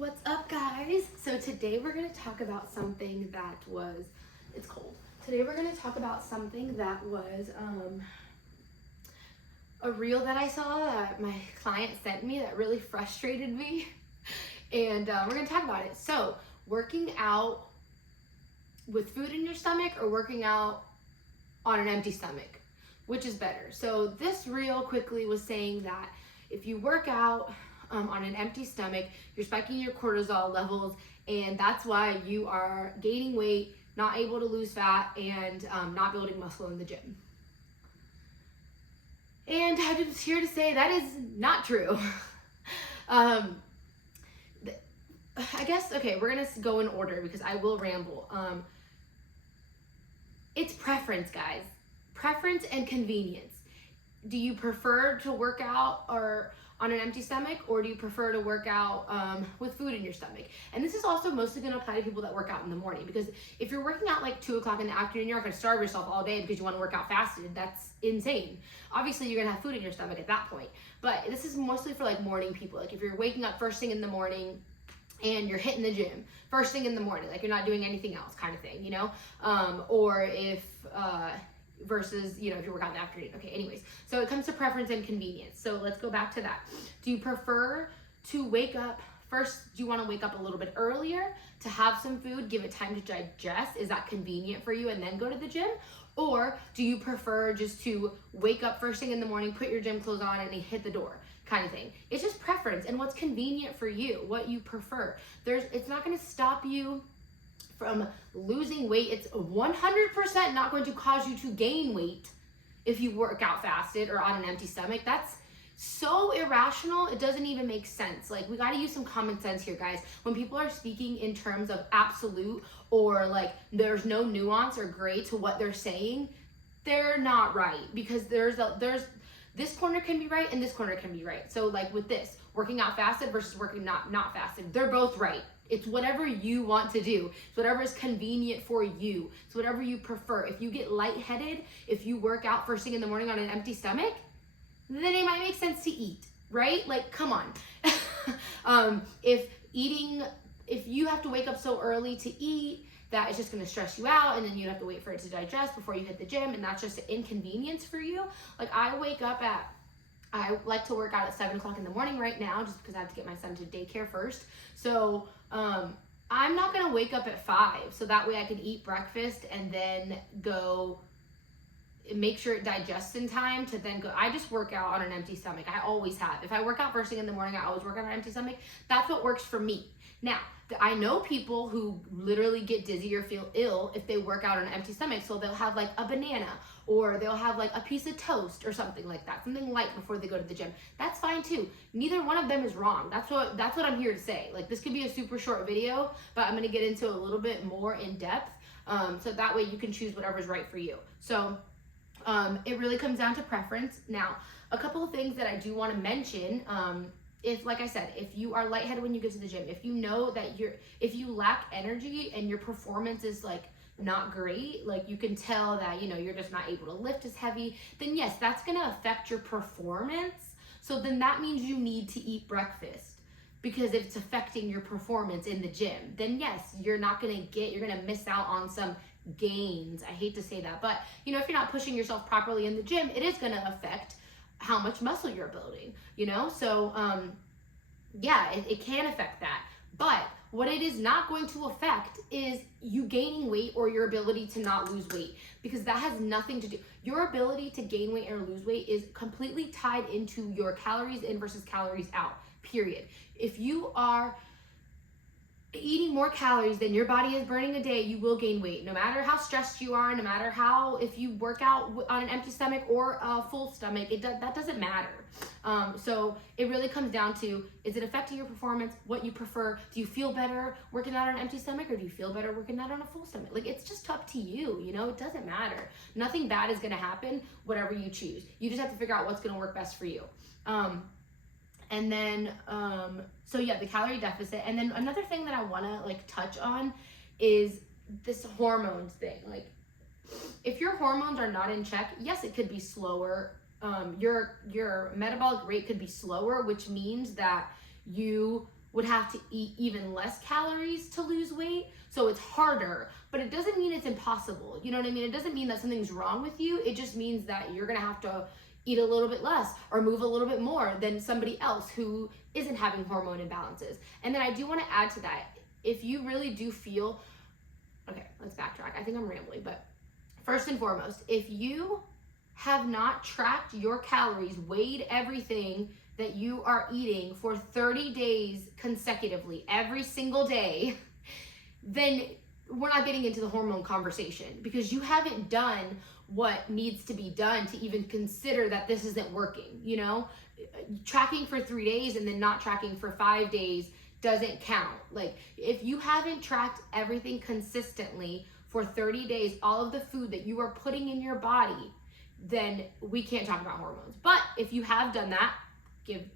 What's up, guys? So today we're going to talk about something that was, it's cold. Today we're going to talk about something that was a reel that I saw that my client sent me that really frustrated me. And we're going to talk about it. So working out with food in your stomach or working out on an empty stomach, which is better? So this reel quickly was saying that if you work out on an empty stomach, you're spiking your cortisol levels, and that's why you are gaining weight, not able to lose fat, and not building muscle in the gym. And I'm just here to say that is not true. I guess, okay, we're gonna go in order because I will ramble. It's preference, guys. Preference and convenience. Do you prefer to work out or on an empty stomach, or do you prefer to work out with food in your stomach? And this is also mostly going to apply to people that work out in the morning, because if you're working out like 2 o'clock in the afternoon, you're not going to starve yourself all day because you want to work out fasted. That's insane. Obviously, you're going to have food in your stomach at that point. But this is mostly for like morning people. Like if you're waking up first thing in the morning and you're hitting the gym first thing in the morning, like you're not doing anything else kind of thing, you know? Or if versus, you know, if you work out in the afternoon. Okay, anyways, so it comes to preference and convenience. So let's go back to that. Do you prefer to wake up first? Do you want to wake up a little bit earlier to have some food, give it time to digest? Is that convenient for you, and then go to the gym? Or do you prefer just to wake up first thing in the morning, put your gym clothes on, and hit the door kind of thing? It's just preference and what's convenient for you, what you prefer. It's not going to stop you from losing weight. It's 100% not going to cause you to gain weight if you work out fasted or on an empty stomach. That's so irrational, it doesn't even make sense. Like, we got to use some common sense here, guys. When people are speaking in terms of absolute, or like there's no nuance or gray to what they're saying, they're not right, because there's this corner can be right and this corner can be right. So like with this, working out fasted versus working not fasted, they're both right. It's whatever you want to do. It's whatever is convenient for you. It's whatever you prefer. If you get lightheaded, if you work out first thing in the morning on an empty stomach, then it might make sense to eat, right? Like, come on. If you have to wake up so early to eat, that it's just gonna stress you out, and then you have to wait for it to digest before you hit the gym, and that's just an inconvenience for you. Like, I like to work out at 7 o'clock in the morning right now, just because I have to get my son to daycare first. So I'm not gonna wake up at 5, so that way I can eat breakfast and then go make sure it digests in time to then go. I just work out on an empty stomach. I always have. If I work out first thing in the morning, I always work out on an empty stomach. That's what works for me. Now, I know people who literally get dizzy or feel ill if they work out on an empty stomach, so they'll have like a banana, or they'll have like a piece of toast or something like that, something light before they go to the gym. That's fine too. Neither one of them is wrong. That's what I'm here to say. Like, this could be a super short video, but I'm gonna get into a little bit more in depth, so that way you can choose whatever's right for you. So it really comes down to preference. Now, a couple of things that I do want to mention. If, like I said, if you are lightheaded when you get to the gym, if you know that if you lack energy and your performance is like not great, like you can tell that, you know, you're just not able to lift as heavy, then yes, that's going to affect your performance. So then that means you need to eat breakfast, because if it's affecting your performance in the gym, then yes, you're going to miss out on some gains. I hate to say that, but you know, if you're not pushing yourself properly in the gym, it is going to affect how much muscle you're building, you know? So, yeah, it can affect that. But what it is not going to affect is you gaining weight or your ability to not lose weight, because that has nothing to do. Your ability to gain weight or lose weight is completely tied into your calories in versus calories out, period. If you are eating more calories than your body is burning a day, you will gain weight. No matter how stressed you are, no matter how, if you work out on an empty stomach or a full stomach, that doesn't matter. So it really comes down to, is it affecting your performance, what you prefer? Do you feel better working out on an empty stomach, or do you feel better working out on a full stomach? Like, it's just up to you, you know? It doesn't matter. Nothing bad is gonna happen, whatever you choose. You just have to figure out what's gonna work best for you. And then, so yeah, the calorie deficit. And then another thing that I wanna like touch on is this hormones thing. Like, if your hormones are not in check, yes, it could be slower. Your metabolic rate could be slower, which means that you would have to eat even less calories to lose weight. So it's harder, but it doesn't mean it's impossible. You know what I mean? It doesn't mean that something's wrong with you. It just means that you're gonna have to eat a little bit less or move a little bit more than somebody else who isn't having hormone imbalances. And then I do want to add to that, if you really do feel, okay, let's backtrack. I think I'm rambling, but first and foremost, if you have not tracked your calories, weighed everything that you are eating for 30 days consecutively, every single day, then we're not getting into the hormone conversation, because you haven't done what needs to be done to even consider that this isn't working. You know, tracking for 3 days and then not tracking for 5 days doesn't count. Like, if you haven't tracked everything consistently for 30 days, all of the food that you are putting in your body, then we can't talk about hormones. But if you have done that,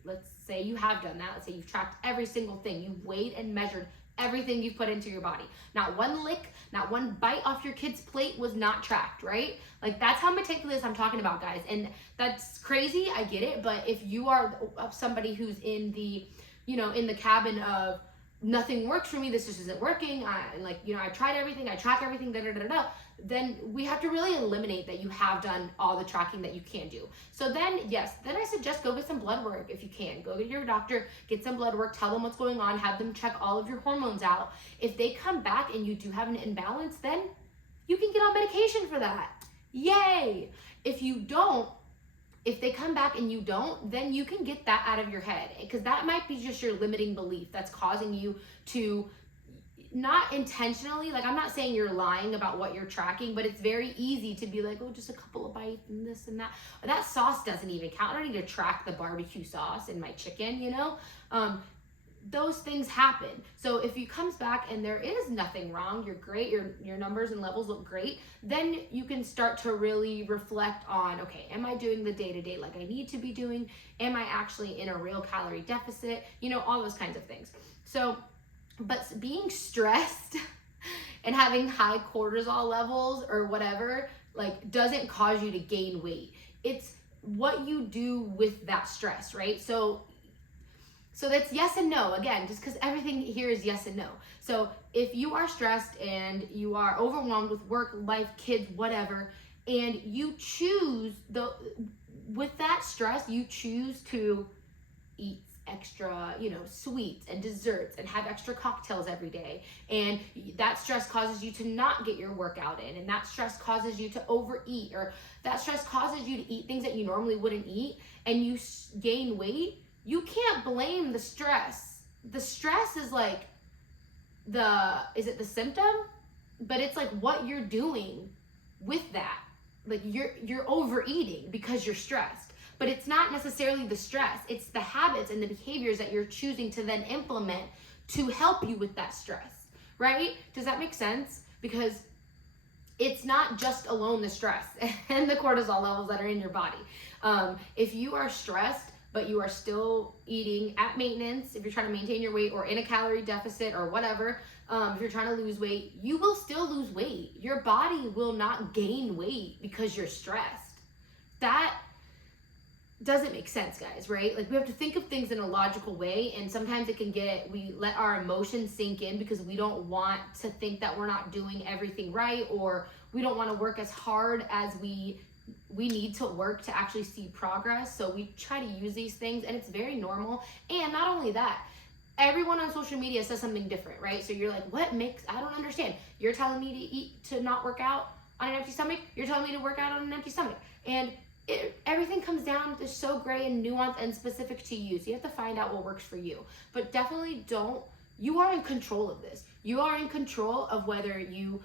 let's say you have done that, let's say you've tracked every single thing, you've weighed and measured everything you've put into your body. Not one lick, not one bite off your kid's plate was not tracked, right? Like, that's how meticulous I'm talking about, guys. And that's crazy, I get it, but if you are somebody who's in the, you know, in the cabin of nothing works for me, this just isn't working, I tried everything, I track everything, then we have to really eliminate that you have done all the tracking that you can do. So then, yes, then I suggest go get some blood work if you can. Go to your doctor, get some blood work, tell them what's going on, have them check all of your hormones out. If they come back and you do have an imbalance, then you can get on medication for that. Yay! If you don't, if they come back and you don't, then you can get that out of your head, because that might be just your limiting belief that's causing you to not intentionally, like, I'm not saying you're lying about what you're tracking, but it's very easy to be like, oh, just a couple of bites and this and that. That sauce doesn't even count. I don't need to track the barbecue sauce in my chicken, you know? Those things happen. So if you comes back and there is nothing wrong, you're great, your numbers and levels look great, then you can start to really reflect on, okay, am I doing the day-to-day like I need to be doing? Am I actually in a real calorie deficit? You know, all those kinds of things. So, but being stressed and having high cortisol levels or whatever, like, doesn't cause you to gain weight. It's what you do with that stress, right? So that's yes and no, again, just because everything here is yes and no. So if you are stressed and you are overwhelmed with work, life, kids, whatever, and you choose with that stress, you choose to eat extra, you know, sweets and desserts and have extra cocktails every day, and that stress causes you to not get your workout in, and that stress causes you to overeat, or that stress causes you to eat things that you normally wouldn't eat, and you gain weight, you can't blame the stress. The stress is like is it the symptom? But it's like what you're doing with that. Like, you're overeating because you're stressed. But it's not necessarily the stress. It's the habits and the behaviors that you're choosing to then implement to help you with that stress, right? Does that make sense? Because it's not just alone the stress and the cortisol levels that are in your body. If you are stressed, but you are still eating at maintenance, if you're trying to maintain your weight or in a calorie deficit or whatever, if you're trying to lose weight, you will still lose weight. Your body will not gain weight because you're stressed. That doesn't make sense, guys, right? Like, we have to think of things in a logical way, and sometimes we let our emotions sink in because we don't want to think that we're not doing everything right, or we don't want to work as hard as we need to work to actually see progress. So we try to use these things, and it's very normal. And not only that, everyone on social media says something different, right? So you're like, I don't understand. You're telling me to not work out on an empty stomach. You're telling me to work out on an empty stomach. And everything comes down to so gray and nuanced and specific to you. So you have to find out what works for you. But definitely you are in control of this. You are in control of whether you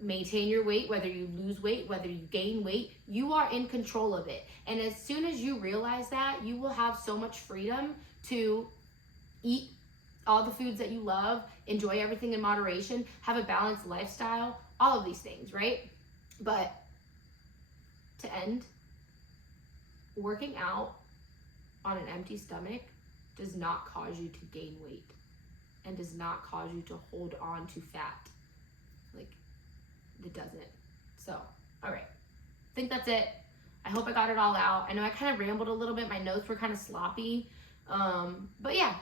maintain your weight, whether you lose weight, whether you gain weight. You are in control of it. And as soon as you realize that, you will have so much freedom to eat all the foods that you love, enjoy everything in moderation, have a balanced lifestyle, all of these things, right? But to end, working out on an empty stomach does not cause you to gain weight and does not cause you to hold on to fat. Like, it doesn't. So, all right. I think that's it. I hope I got it all out. I know I kind of rambled a little bit. My notes were kind of sloppy. But yeah,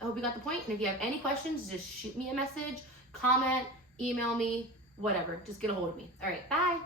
I hope you got the point. And if you have any questions, just shoot me a message, comment, email me, whatever. Just get a hold of me. All right, bye.